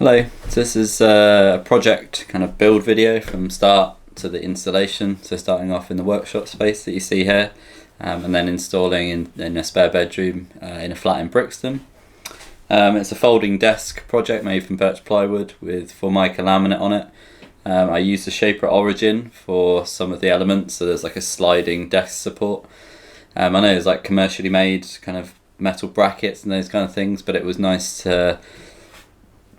Hello, so this is a project kind of build video from start to the installation. So starting off in the workshop space that you see here, and then installing in a spare bedroom in a flat in Brixton. It's a folding desk project made from Birch Plywood with Formica laminate on it. I used the shaper origin for some of the elements, so there's like a sliding desk support. I know it's like commercially made kind of metal brackets and those kind of things, but it was nice to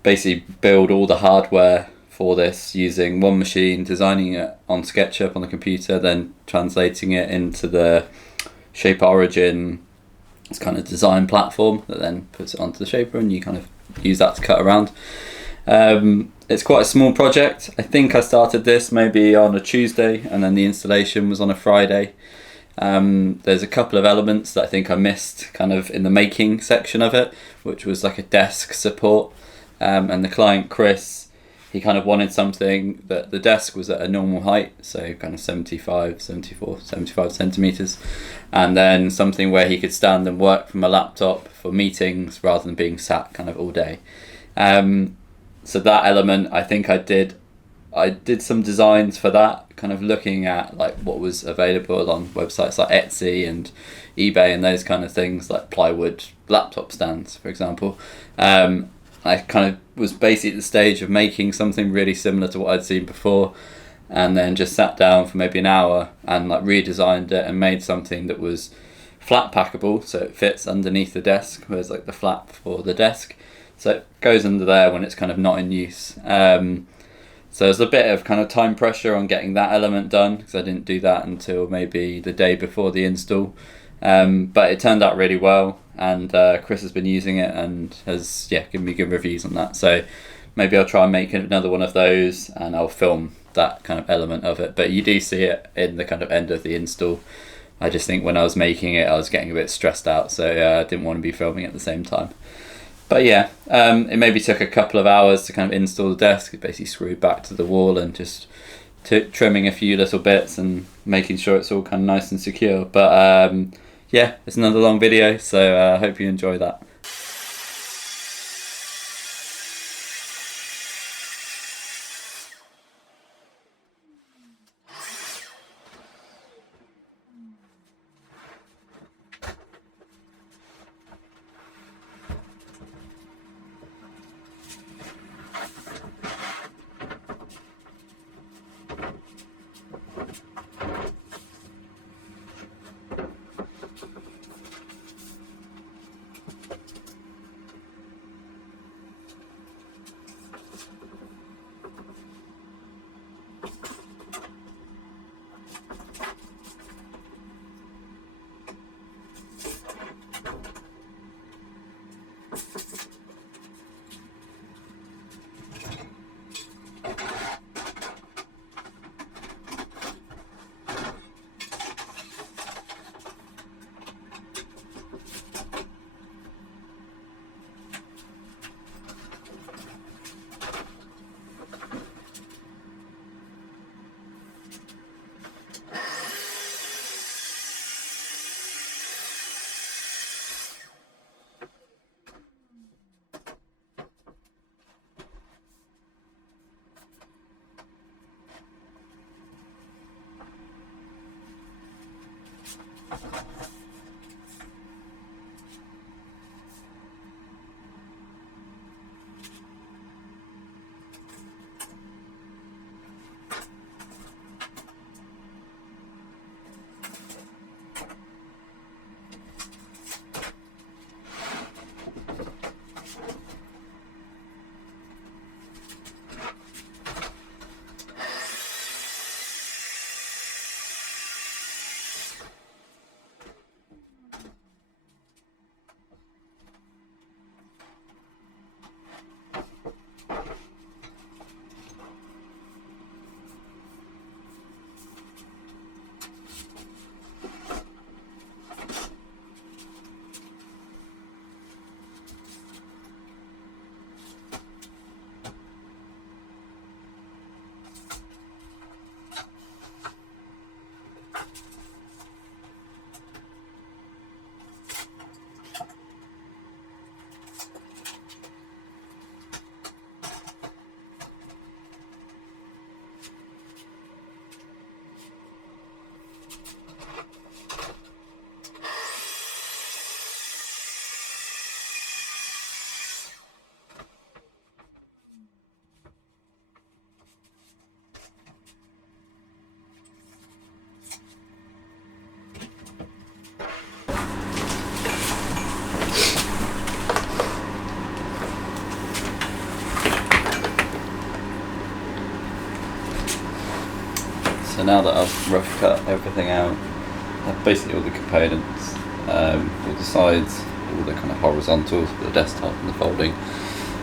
basically build all the hardware for this using one machine, designing it on SketchUp on the computer, then translating it into the Shaper Origin. It's kind of design platform that then puts it onto the shaper, and you kind of use that to cut around. It's quite a small project. I think I started this maybe on a Tuesday, and then the installation was on a Friday. There's a couple of elements that I think I missed kind of in the making section of it, which was like a desk support. And the client, Chris, he kind of wanted something that the desk was at a normal height, so kind of 75 centimeters, and then something where he could stand and work from a laptop for meetings rather than being sat kind of all day. So that element, I think I did some designs for that, kind of looking at like what was available on websites like Etsy and eBay and those kind of things, like plywood laptop stands, for example. I kind of was basically at the stage of making something really similar to what I'd seen before, and then just sat down for maybe an hour and like redesigned it and made something that was flat packable, so it fits underneath the desk. There's like the flap for the desk, so it goes under there when it's kind of not in use. So there's a bit of kind of time pressure on getting that element done, because I didn't do that until maybe the day before the install. But it turned out really well, and Chris has been using it and has given me good reviews on that. So maybe I'll try and make another one of those, and I'll film that kind of element of it. But you do see it in the kind of end of the install. I just think when I was making it, I was getting a bit stressed out, so I didn't want to be filming at the same time. But it maybe took a couple of hours to kind of install the desk. It basically screwed back to the wall and just trimming a few little bits and making sure it's all kind of nice and secure. But it's another long video, so I hope you enjoy that. now that I've rough cut everything out, basically all the components, all the sides, all the kind of horizontals for the desktop and the folding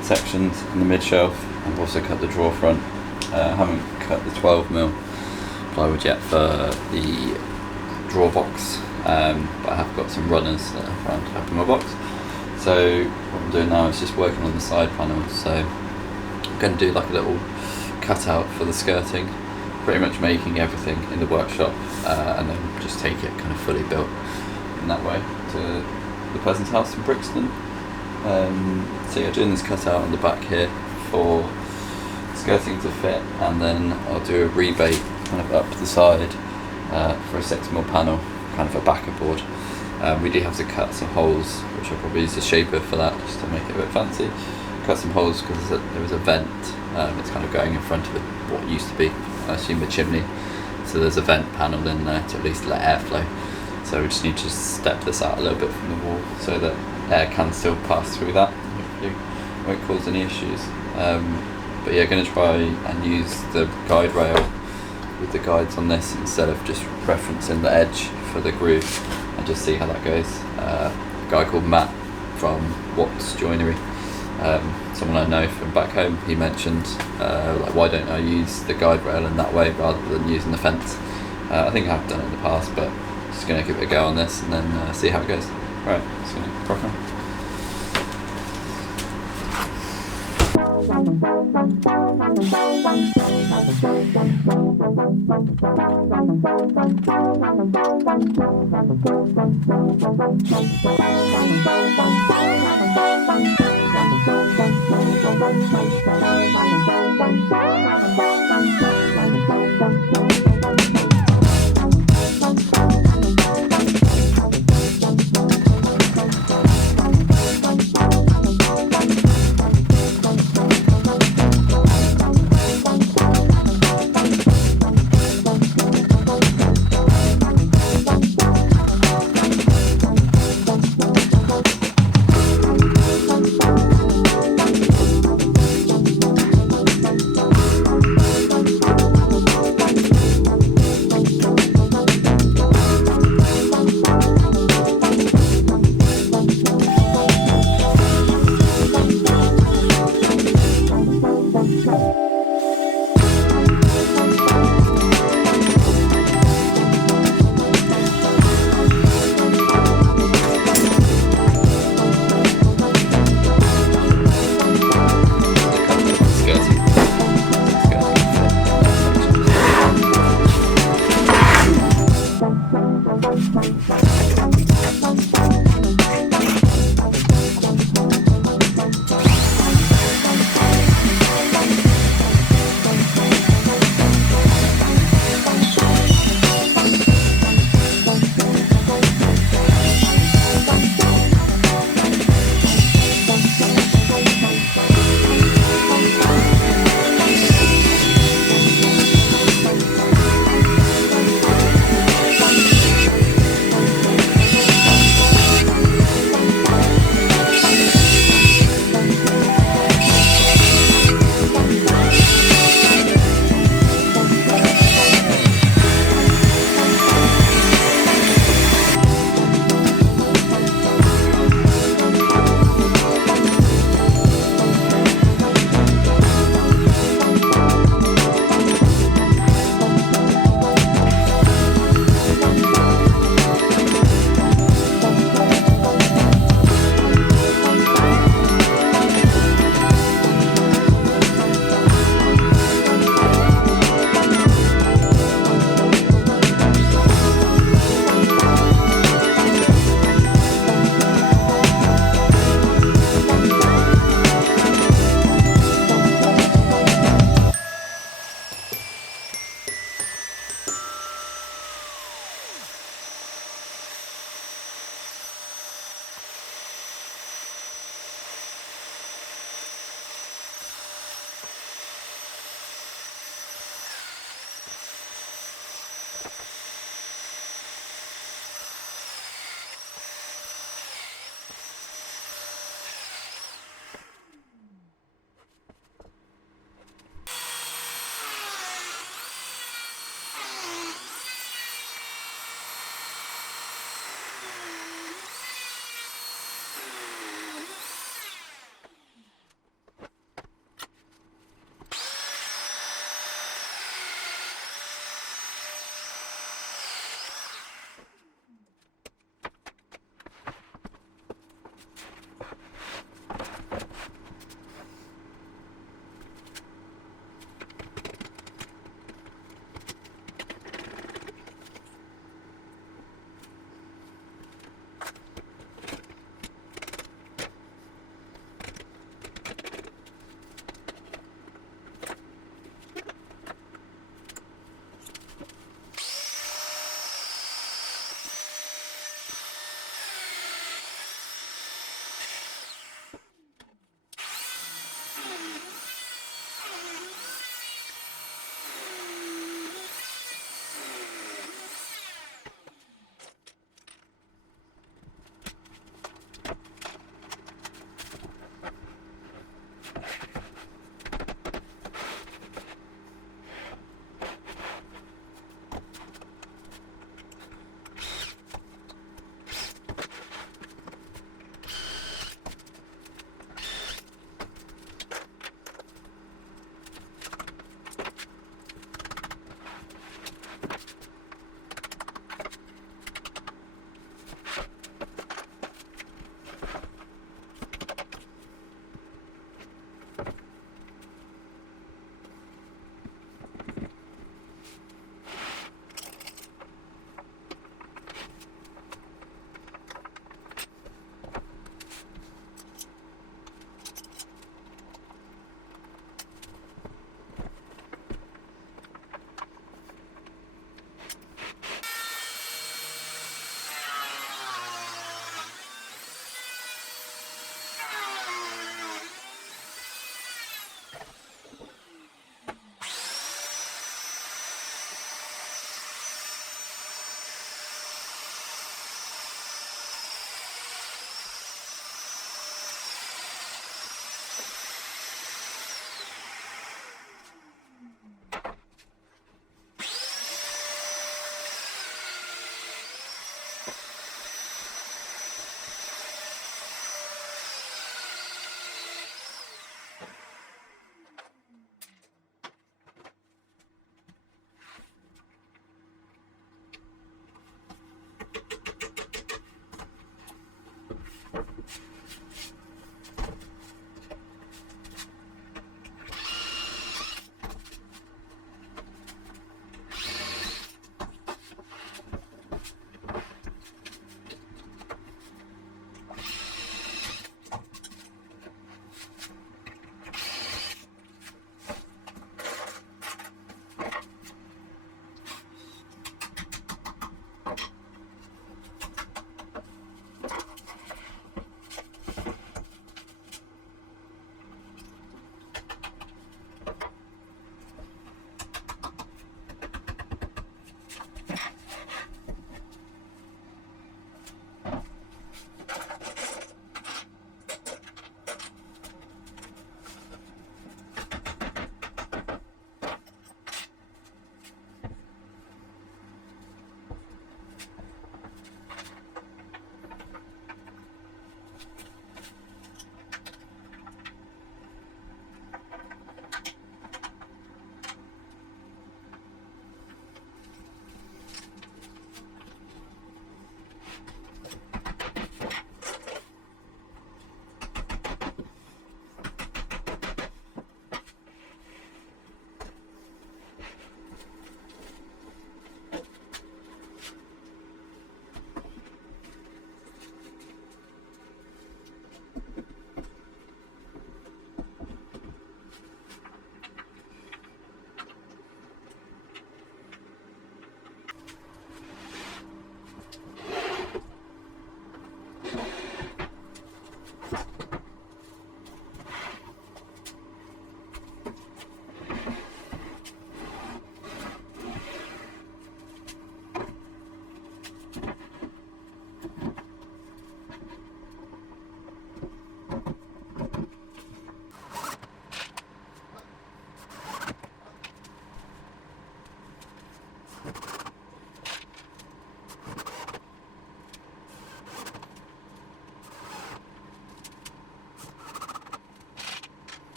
sections and the mid shelf. I've also cut the drawer front. I haven't cut the 12mm plywood yet for the drawer box, but I have got some runners that I found up in my box. So what I'm doing now is just working on the side panels. So I'm going to do like a little cutout for the skirting, pretty much making everything in the workshop, and then just take it kind of fully built in that way to the person's house in Brixton. So yeah, doing this cutout on the back here for skirting to fit, and then I'll do a rebate kind of up the side for a 6mm panel, kind of a backer board. We do have to cut some holes, which I'll probably use a shaper for that, just to make it a bit fancy. Cut some holes because there was a vent. It's kind of going in front of what used to be, I assume, a chimney. So there's a vent panel in there to at least let air flow. So we just need to step this out a little bit from the wall so that air can still pass through that. Hopefully won't cause any issues. But yeah, going to try and use the guide rail with the guides on this instead of just referencing the edge for the groove, and just see how that goes. A guy called Matt from Watts Joinery, someone I know from back home, he mentioned like, why don't I use the guide rail in that way rather than using the fence. I think I have done it in the past, but just going to give it a go on this and then see how it goes. Right, just going to crack on.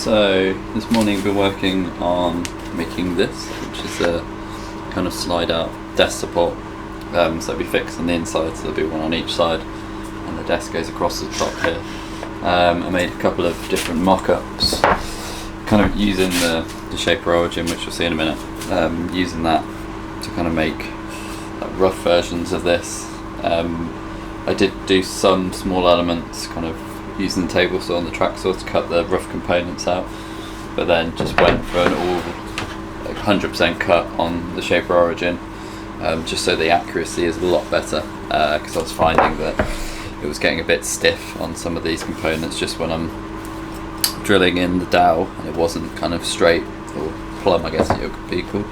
So this morning we've been working on making this, which is a kind of slide out desk support. So it'll be fixed on the inside, so there'll be one on each side, and the desk goes across the top here. I made a couple of different mock-ups, kind of using the shape of origin, which you'll see in a minute, using that to kind of make rough versions of this. I did do some small elements, kind of using the table saw and the track saw to cut the rough components out, but then just went for an all 100% cut on the shape of origin, just so the accuracy is a lot better, because I was finding that it was getting a bit stiff on some of these components just when I'm drilling in the dowel, and it wasn't kind of straight, or plumb I guess it could be called.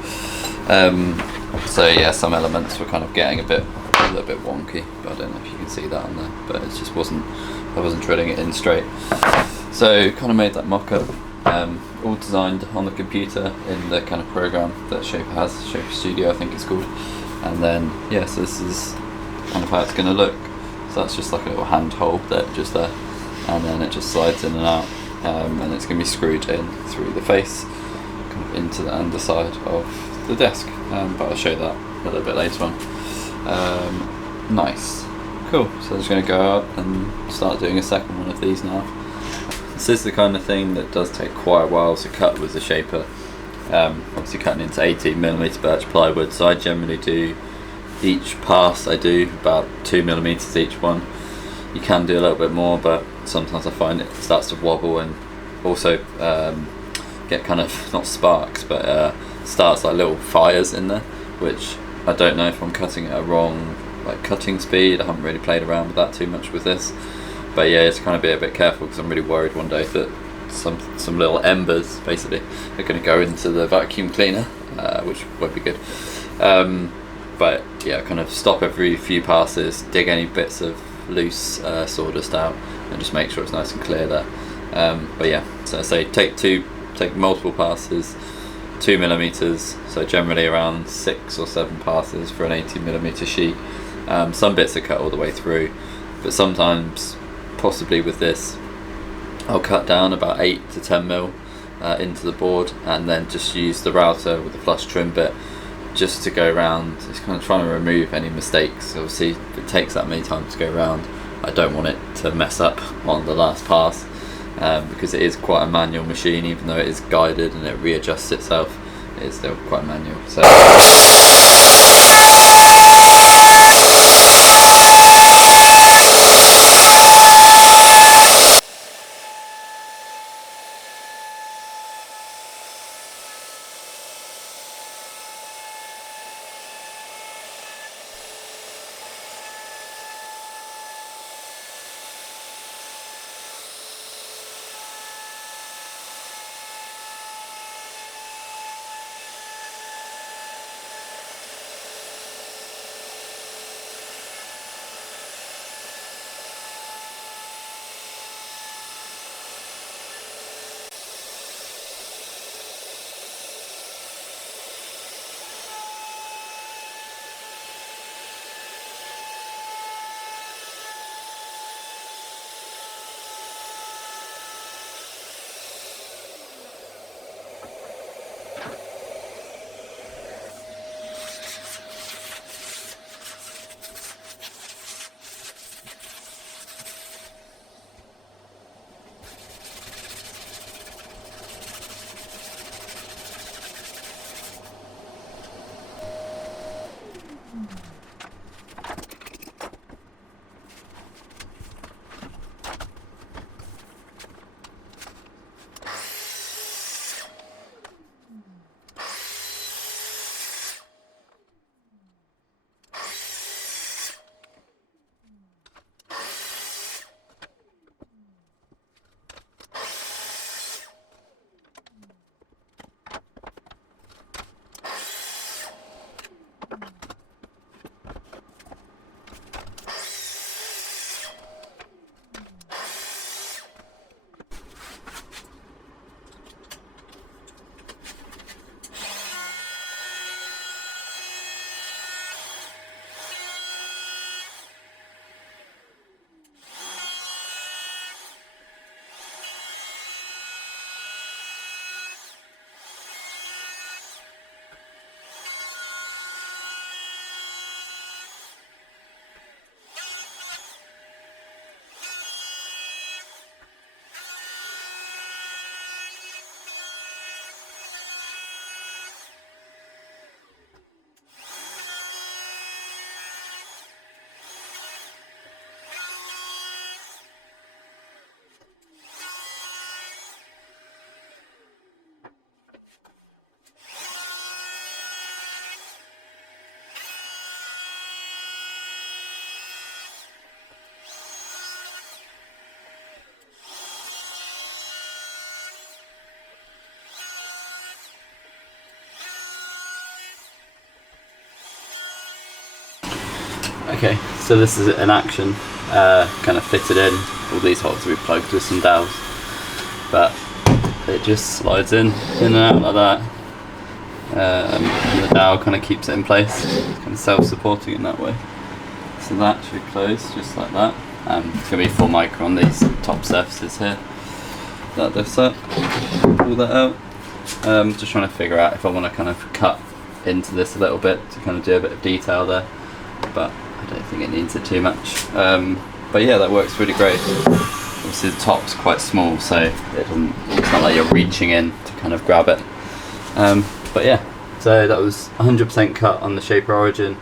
So yeah, some elements were kind of getting a little bit wonky, but I don't know if you can see that on there, but it just wasn't, I wasn't drilling it in straight. So kind of made that mock-up, all designed on the computer in the kind of program that Shaper has, Shaper Studio I think it's called. And then yeah, so this is kind of how it's going to look. So that's just like a little handhold there, just there, and then it just slides in and out, and it's going to be screwed in through the face, kind of into the underside of the desk, but I'll show that a little bit later on. Nice, cool. So I'm just going to go out and start doing a second one of these now. This is the kind of thing that does take quite a while to cut with the Shaper. Obviously cutting into 18mm birch plywood, so I generally do each pass I do about 2mm each one. You can do a little bit more, but sometimes I find it starts to wobble and also get kind of, not sparks, but starts like little fires in there, which I don't know if I'm cutting at a wrong like cutting speed. I haven't really played around with that too much with this, but yeah, it's kind of be a bit careful because I'm really worried one day that some little embers basically are going to go into the vacuum cleaner, which won't be good. But yeah, kind of stop every few passes, dig any bits of loose sawdust out, and just make sure it's nice and clear there. But yeah, so I say take multiple passes, 2mm, so generally around 6 or 7 passes for an 18mm sheet. Some bits are cut all the way through, but sometimes, possibly with this, I'll cut down about 8 to 10mm into the board, and then just use the router with the flush trim bit just to go around. It's kind of trying to remove any mistakes. Obviously if it takes that many times to go around, I don't want it to mess up on the last pass, because it is quite a manual machine. Even though it is guided and it readjusts itself, it is still quite manual. So Okay, so this is in action, kind of fitted in. All these holes will be plugged with some dowels, but it just slides in and out like that. And the dowel kind of keeps it in place. It's kind of self-supporting in that way. So that should close just like that. It's going to be Formica on these top surfaces here. That lifts up. Pull that out. Just trying to figure out if I want to kind of cut into this a little bit to kind of do a bit of detail there, but I don't think it needs it too much. But yeah, that works really great. Obviously the top's quite small, so it's not like you're reaching in to kind of grab it. But yeah, so that was 100% cut on the Shaper Origin,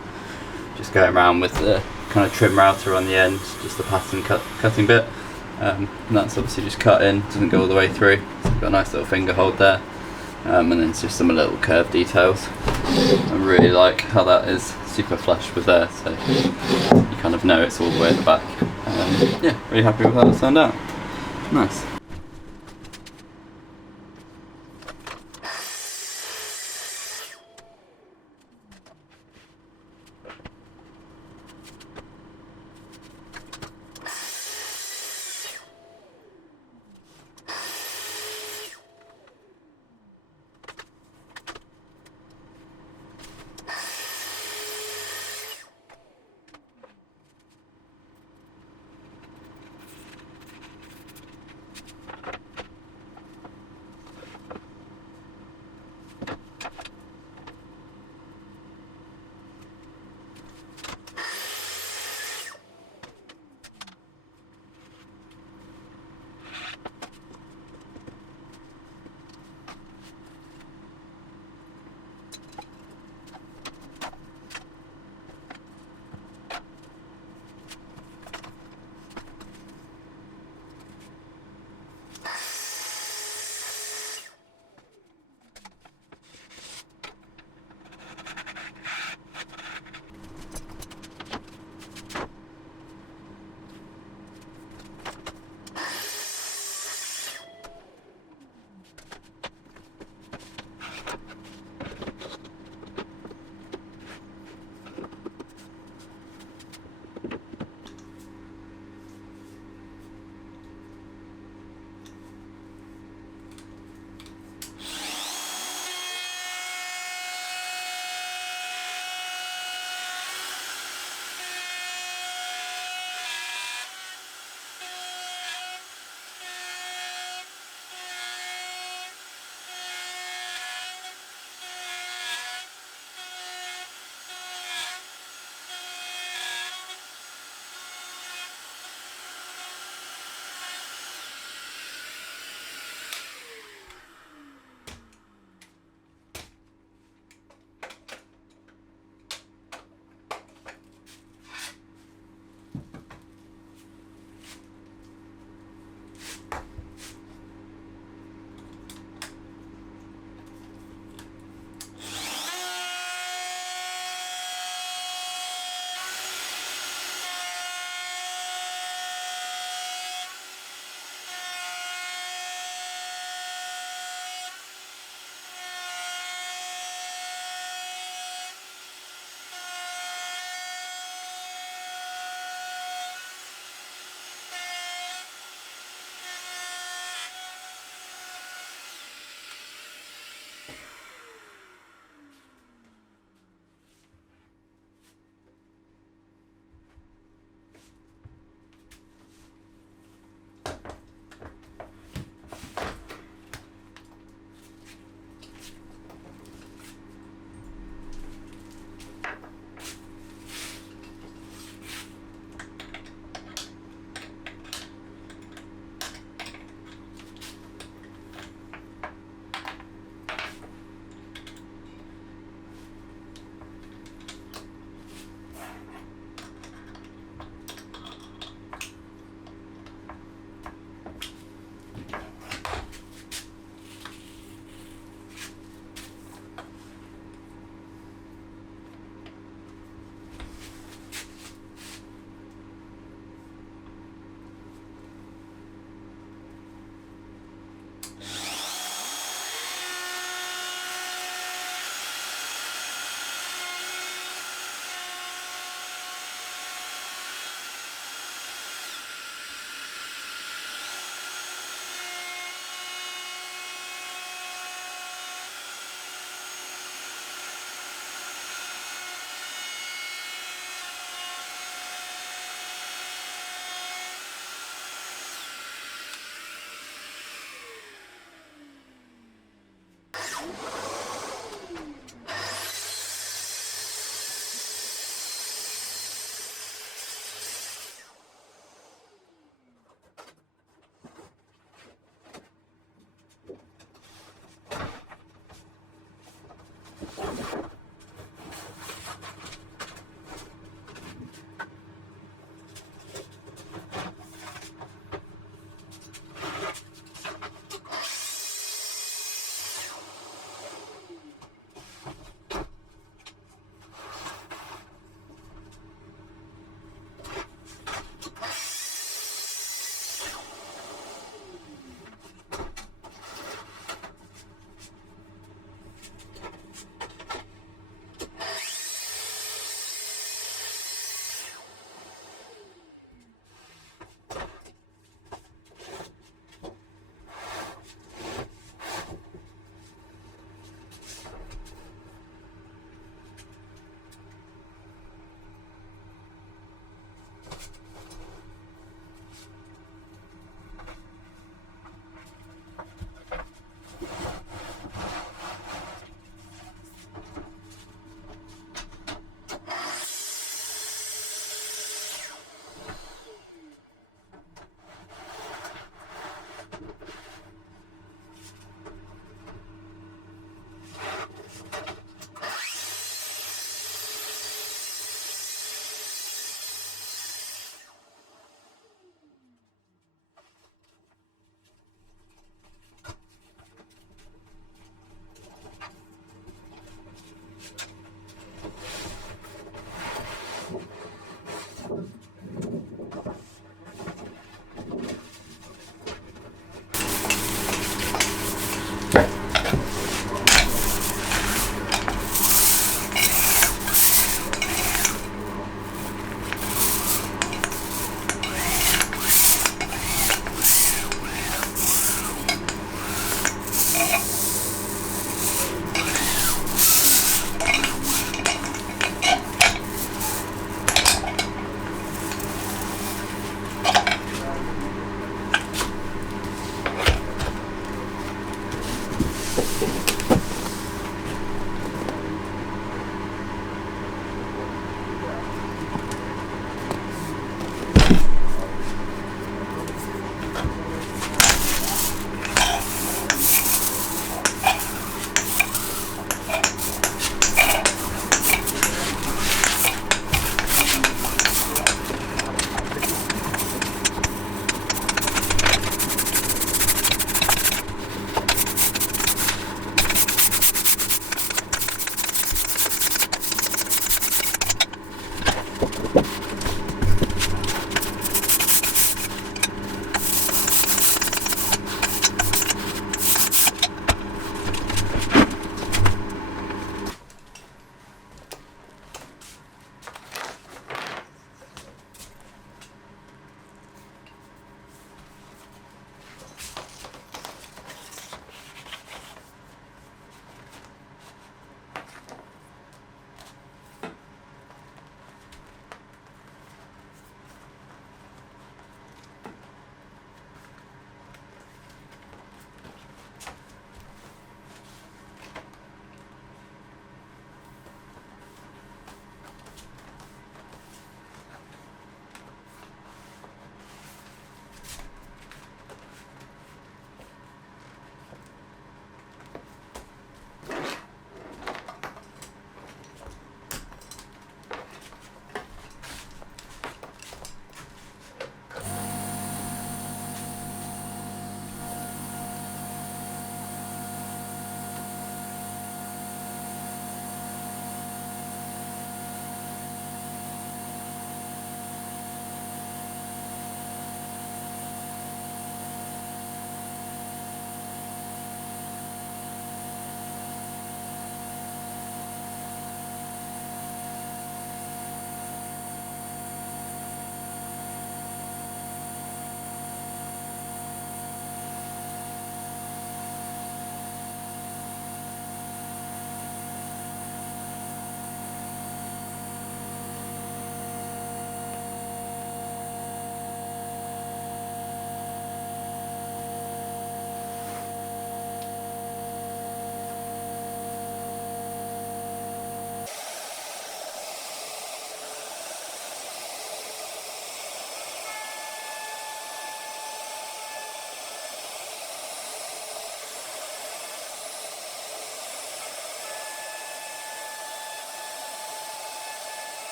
just going around with the kind of trim router on the end, just the pattern cutting bit. And that's obviously just cut in, doesn't go all the way through, so you've got a nice little finger hold there. And then it's just some little curved details. I really like how that is super flush with there, so you kind of know it's all the way at the back. Yeah, really happy with how that turned out. Nice.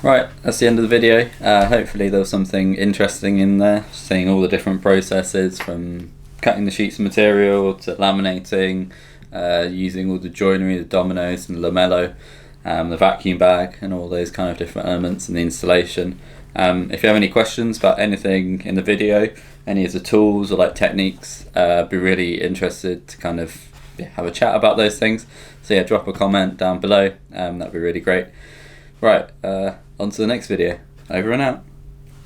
Right, that's the end of the video. Hopefully there was something interesting in there, seeing all the different processes from cutting the sheets of material to laminating, using all the joinery, the dominoes and the Lamello, the vacuum bag and all those kind of different elements in the installation. If you have any questions about anything in the video, any of the tools or like techniques, I'd be really interested to kind of have a chat about those things. So yeah, drop a comment down below, that'd be really great. Right, on to the next video. Over and out.